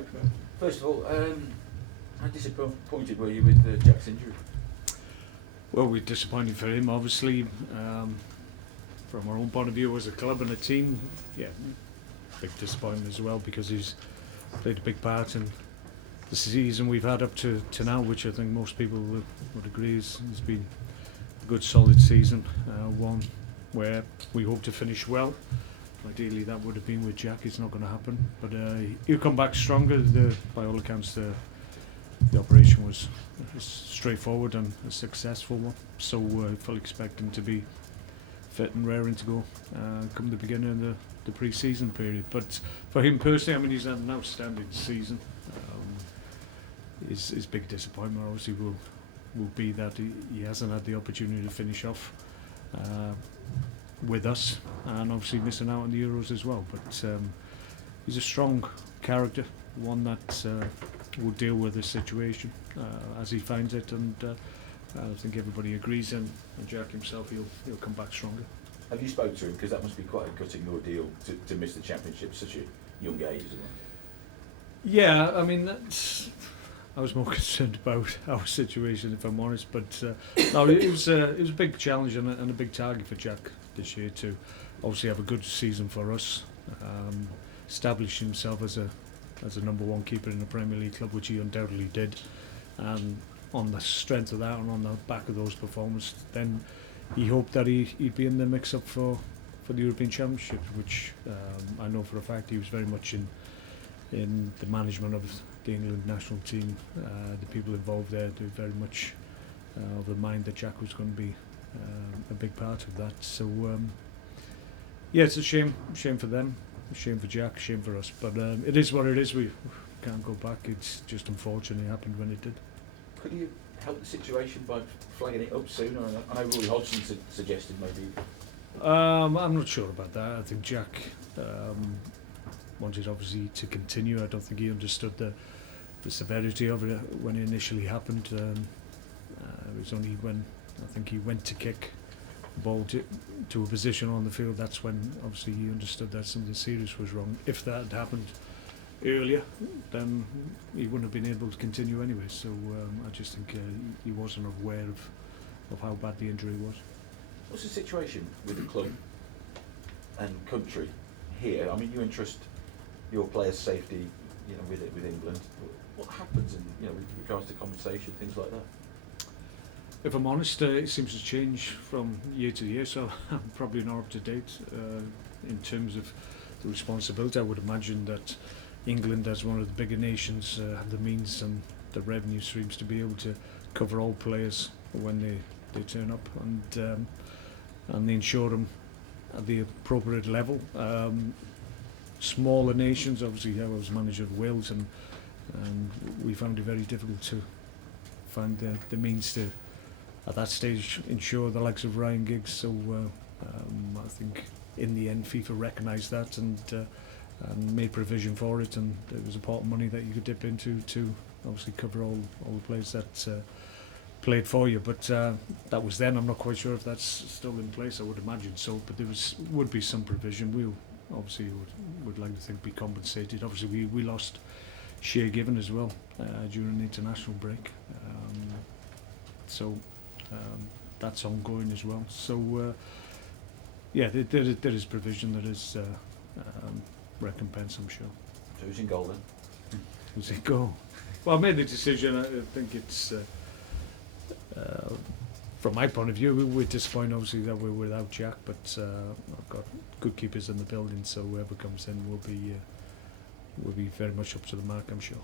Mike. First of all, how disappointed were you with Jack's injury? Well, we're disappointed for him, obviously. From our own point of view as a club and a team, yeah, big disappointment as well, because he's played a big part in the season we've had up to now, which I think most people would agree has been a good solid season, one where we hope to finish well. Ideally that would have been with Jack. It's not going to happen, but he'll come back stronger. By all accounts the operation was straightforward and a successful one, so fully expect him to be fit and raring to go come the beginning of the pre-season period. But for him personally, I mean, he's had an outstanding season. His big disappointment obviously will be that he hasn't had the opportunity to finish off with us, and obviously missing out on the Euros as well. But he's a strong character, one that will deal with the situation as he finds it, and I think everybody agrees, and Jack himself, he'll come back stronger. Have you spoke to him? Because that must be quite a gutting ordeal to miss the Championship at such a young age, isn't it? Yeah, I mean, I was more concerned about our situation, if I'm honest. But no, it was a big challenge and a big target for Jack this year to obviously have a good season for us, establish himself as a number one keeper in the Premier League club, which he undoubtedly did. And on the strength of that and on the back of those performances, then he hoped that he'd be in the mix-up for the European Championship, which I know for a fact he was very much in the management of the England national team. The people involved there, they were very much of the mind that Jack was going to be a big part of that. So yeah, it's a shame for them, a shame for Jack, a shame for us, but it is what it is. We can't go back. It's just unfortunately happened when it did. Could you help the situation by flagging it up sooner? I know Roy Hodgson suggested maybe. I'm not sure about that. I think Jack wanted obviously to continue. I don't think he understood the severity of it when it initially happened. It was only when I think he went to kick the ball to a position on the field, that's when obviously he understood that something serious was wrong. If that had happened earlier, then he wouldn't have been able to continue anyway. So I just think he wasn't aware of how bad the injury was. What's the situation with the club and country here? I mean, you entrust your players' safety, you know, with England. What happens with regards to compensation, things like that? If I'm honest, it seems to change from year to year, so I'm probably not up to date in terms of the responsibility. I would imagine that England, as one of the bigger nations, have the means and the revenue streams to be able to cover all players when they turn up, and they insure them at the appropriate level. Smaller nations, obviously I was manager of Wales, and we found it very difficult to find the means to, at that stage, ensure the likes of Ryan Giggs. So I think in the end FIFA recognised that and made provision for it, and there was a pot of money that you could dip into to obviously cover all the players that played for you. But that was then. I'm not quite sure if that's still in place. I would imagine so, but there would be some provision. We obviously would like to think be compensated. Obviously we lost Shea Given as well during the international break, so that's ongoing as well. So yeah, there is provision, there is recompense, I'm sure. So who's in goal then? Who's in goal? Well, I made the decision. I think it's from my point of view, we're disappointed obviously that we're without Jack, but I've got good keepers in the building, so whoever comes in will be very much up to the mark, I'm sure.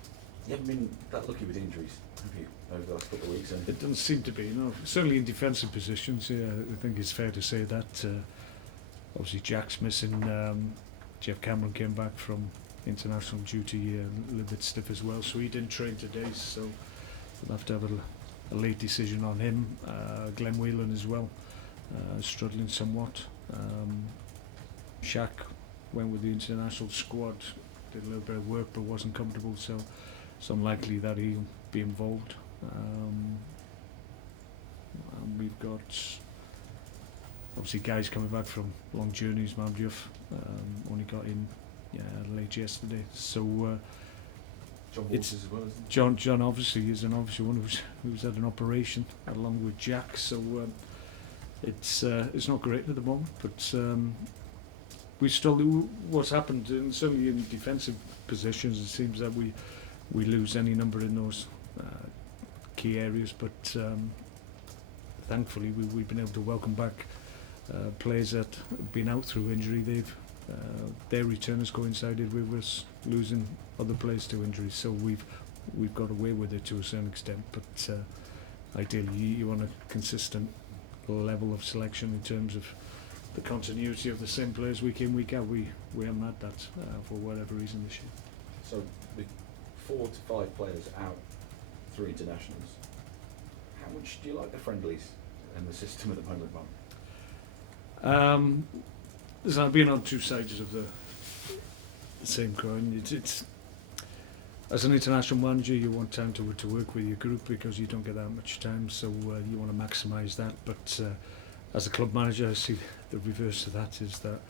You haven't been that lucky with injuries, have you, over the last couple of weeks? It doesn't seem to be, no. Certainly in defensive positions, yeah, I think it's fair to say that. Obviously Jack's missing. Jeff Cameron came back from international duty a little bit stiff as well, so he didn't train today, so we'll have to have a late decision on him. Glenn Whelan as well, struggling somewhat. Shaq went with the international squad, did a little bit of work but wasn't comfortable, so it's unlikely that he'll be involved. And we've got obviously guys coming back from long journeys. Mamdiouf only got in late yesterday, so John It's Waters as well, isn't it? John obviously is an obvious one who's had an operation along with Jack, so it's not great at the moment, but we still do what's happened, and certainly in defensive positions it seems that we lose any number in those key areas, but thankfully we've been able to welcome back players that have been out through injury. Their return has coincided with us losing other players to injury, so we've got away with it to a certain extent, but ideally you want a consistent level of selection in terms of the continuity of the same players week in, week out. We haven't had that for whatever reason this year. So with 4 to 5 players out, 3 internationals, how much do you like the friendlies and the system at the moment, Mark? Listen, I've been on two sides of the same coin. It's as an international manager, you want time to work with your group because you don't get that much time, so you want to maximise that. But as a club manager, I see the reverse of that is that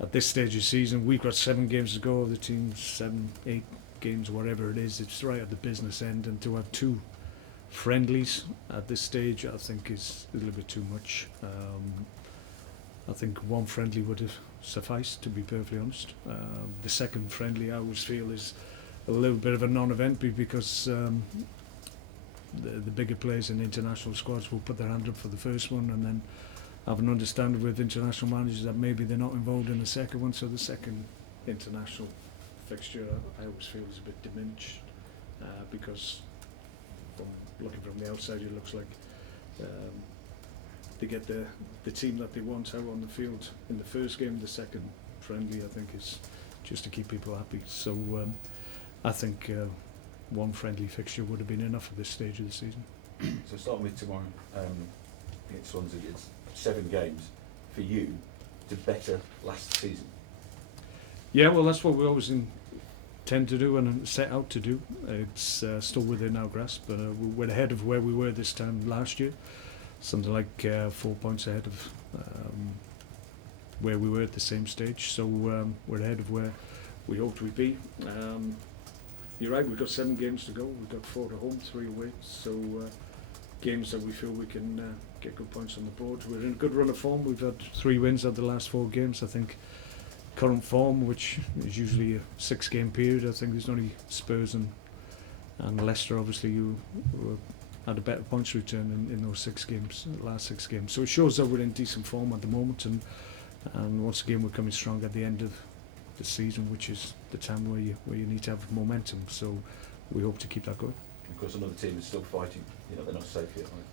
at this stage of the season, we've got 7 games to go. The team's 7, 8 games, whatever it is. It's right at the business end, and to have 2 friendlies at this stage, I think is a little bit too much. I think 1 friendly would have sufficed, to be perfectly honest. The second friendly, I always feel, is a little bit of a non-event because the bigger players in international squads will put their hand up for the first one and then have an understanding with international managers that maybe they're not involved in the second one, so the second international fixture I always feel is a bit diminished because from looking from the outside it looks like they get the team that they want out on the field in the first game. The second friendly I think is just to keep people happy, so I think 1 friendly fixture would have been enough at this stage of the season. So starting with tomorrow against Swansea, it's 7 games for you to better last season. Yeah, well, that's what we always intend to do and set out to do. It's still within our grasp, but we're ahead of where we were this time last year. Something like 4 points ahead of where we were at the same stage. So we're ahead of where we hoped we'd be. You're right, we've got 7 games to go. We've got 4 at home, 3 away. So games that we feel we can get good points on the board. We're in a good run of form. We've had 3 wins out of the last 4 games. I think current form, which is usually a 6-game period, I think there's only Spurs and Leicester, obviously, who had a better points return in those 6 games, the last 6 games. So it shows that we're in decent form at the moment, and once again we're coming strong at the end of the season, which is the time where you need to have momentum. So we hope to keep that going. Of course, another team is still fighting. You know, they're not safe yet, right?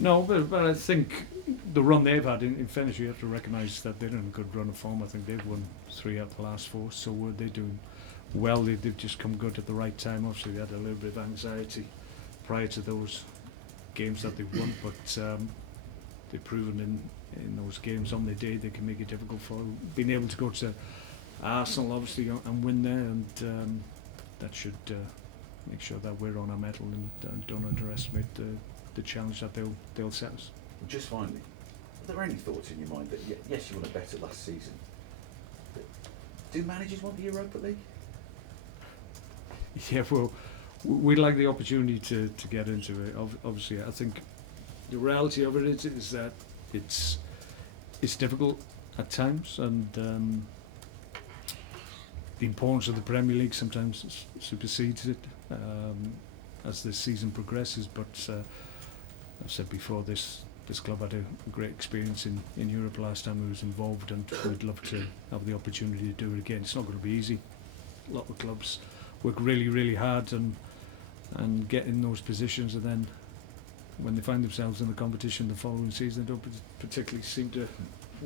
No, but I think the run they've had in fairness, you have to recognise that they're in a good run of form. I think they've won 3 out of the last 4, so they're doing well. They've just come good at the right time. Obviously, they had a little bit of anxiety prior to those games that they've won, but they've proven in those games on their day they can make it difficult for being able to go to Arsenal, obviously, and win there, and that should make sure that we're on our mettle and don't underestimate the challenge that they'll set us. Just finally, are there any thoughts in your mind that yes, you want a better last season, but do managers want the Europa League? Yeah, well, we'd like the opportunity to get into it. Obviously, I think the reality of it is that it's difficult at times, and the importance of the Premier League sometimes supersedes it as the season progresses. But I've said before, this club had a great experience in Europe last time we was involved, and we'd love to have the opportunity to do it again. It's not going to be easy. A lot of clubs work really, really hard and get in those positions, and then when they find themselves in the competition the following season, they don't particularly seem to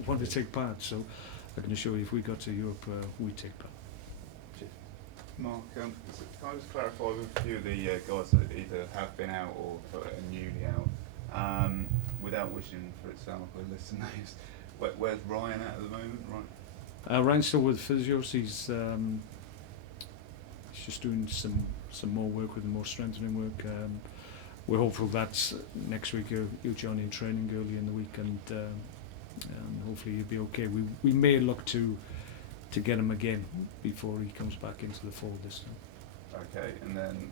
want to take part. So I can assure you, if we got to Europe, we'd take part. Mark, can I just clarify with a few of the guys that either have been out or are newly out, without wishing for it to sound like a list of names, where's Ryan at the moment? Right. Ryan's still with physios. He's just doing some more work with him, more strengthening work. We're hopeful that next week he'll join in training early in the week, and hopefully he'll be okay. We may look to get him again before he comes back into the fold this time. Okay, and then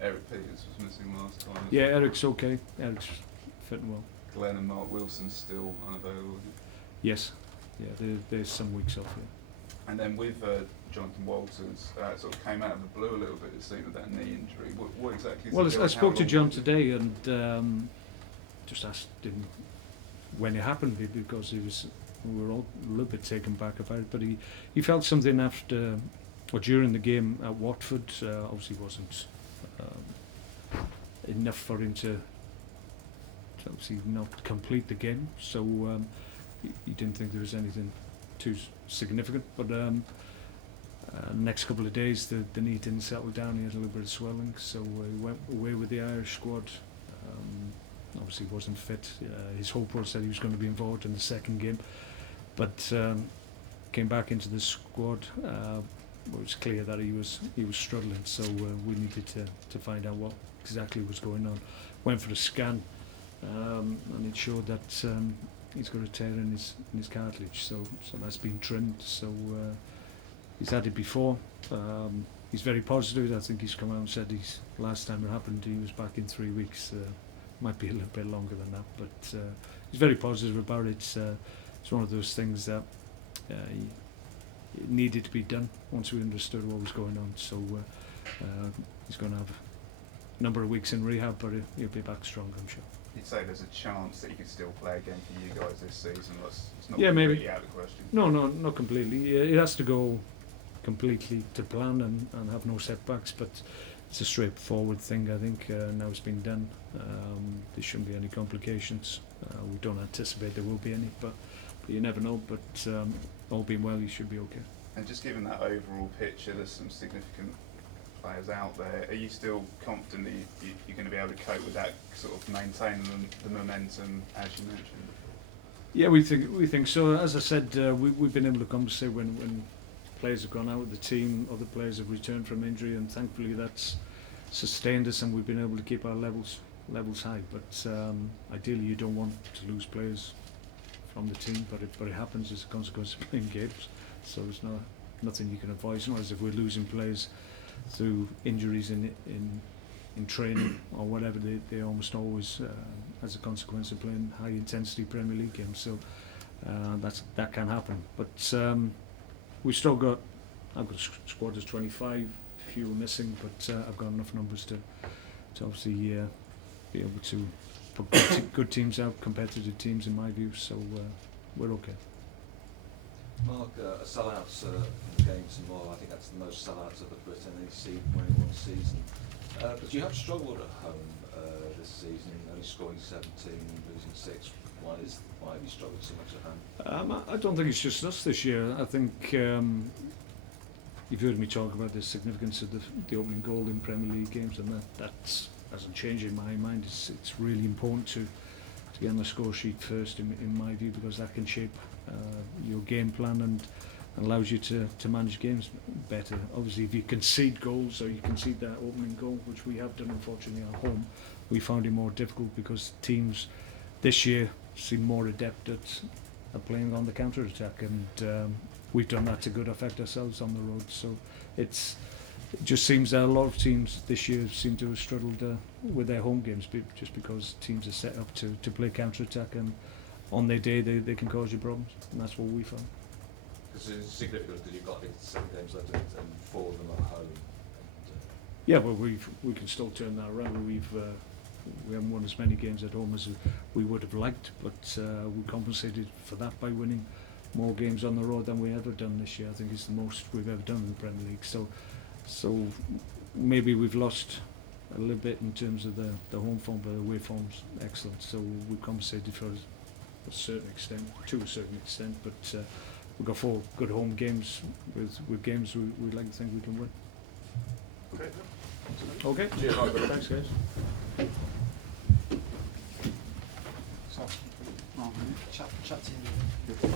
Eric Peters was missing last time. Yeah, Eric's okay. Eric's fitting well. Glenn and Mark Wilson's still unavailable. Yes. Yeah, there's some weeks off. Yeah. And then with Jonathan Walters, sort of came out of the blue a little bit, it seemed, with that knee injury. What exactly is Well, it? I spoke to John today and just asked him when it happened because we were all a little bit taken back about it. But he felt something after or during the game at Watford. Obviously, wasn't enough for him to obviously not complete the game. So he didn't think there was anything too significant. But next couple of days, the knee didn't settle down. He had a little bit of swelling, so he went away with the Irish squad. Obviously wasn't fit. His hope was that he was going to be involved in the second game, but came back into the squad. It was clear that he was struggling, so we needed to find out what exactly was going on. Went for a scan, and it showed that he's got a tear in his cartilage, so that's been trimmed. So he's had it before. He's very positive. I think he's come out and said last time it happened he was back in 3 weeks. Might be a little bit longer than that, but he's very positive about it. It's one of those things that it needed to be done once we understood what was going on. So he's going to have a number of weeks in rehab, but he'll be back stronger, I'm sure. You'd say there's a chance that he could still play again for you guys this season. It's not Yeah, completely maybe. out of the question. No, not completely. It has to go completely to plan and have no setbacks, but it's a straightforward thing, I think. Now it's been done. There shouldn't be any complications. We don't anticipate there will be any, but you never know. But all being well, you should be okay. And just given that overall picture, there's some significant players out there. Are you still confident that you're going to be able to cope with that, sort of maintaining the momentum as you mentioned? Yeah, we think so. As I said, we've been able to compensate when players have gone out of the team, other players have returned from injury, and thankfully that's sustained us, and we've been able to keep our levels high. But ideally, you don't want to lose players from the team, but it happens as a consequence of playing games. So it's nothing you can avoid. It's not as if we're losing players through injuries in training or whatever. They almost always as a consequence of playing high intensity Premier League games. So that can happen. But we've still got. I've got a squad of 25. Few are missing, but I've got enough numbers to obviously be able to put good teams out, competitive teams in my view. So we're okay. Mark, sellouts in the games and more. I think that's the most sellouts of the Britain in one season. But you have struggled at home this season, only scoring 17, losing 6. Why have you struggled so much at home? I don't think it's just us this year. I think you've heard me talk about the significance of the opening goal in Premier League games, and that hasn't changed in my mind. It's really important to get on the score sheet first, in my view, because that can shape your game plan and allows you to manage games better. Obviously, if you concede goals or you concede that opening goal, which we have done unfortunately at home, we found it more difficult because teams this year seem more adept at playing on the counter attack, and we've done that to good effect ourselves on the road. So it just seems that a lot of teams this year seem to have struggled with their home games just because teams are set up to play counter attack, and on their day they can cause you problems, and that's what we found. Because it's significant that you've got 7 games left and 4 of them at home. Yeah, well, we can still turn that around. We haven't won as many games at home as we would have liked, but we compensated for that by winning more games on the road than we ever done this year. I think it's the most we've ever done in the Premier League. So maybe we've lost a little bit in terms of the home form, but the away form's excellent. So we compensated for a certain extent, to a certain extent, but we've got 4 good home games with games we'd like to think we can win. Okay. Cheers, Mark. Thanks, guys. Chat to you.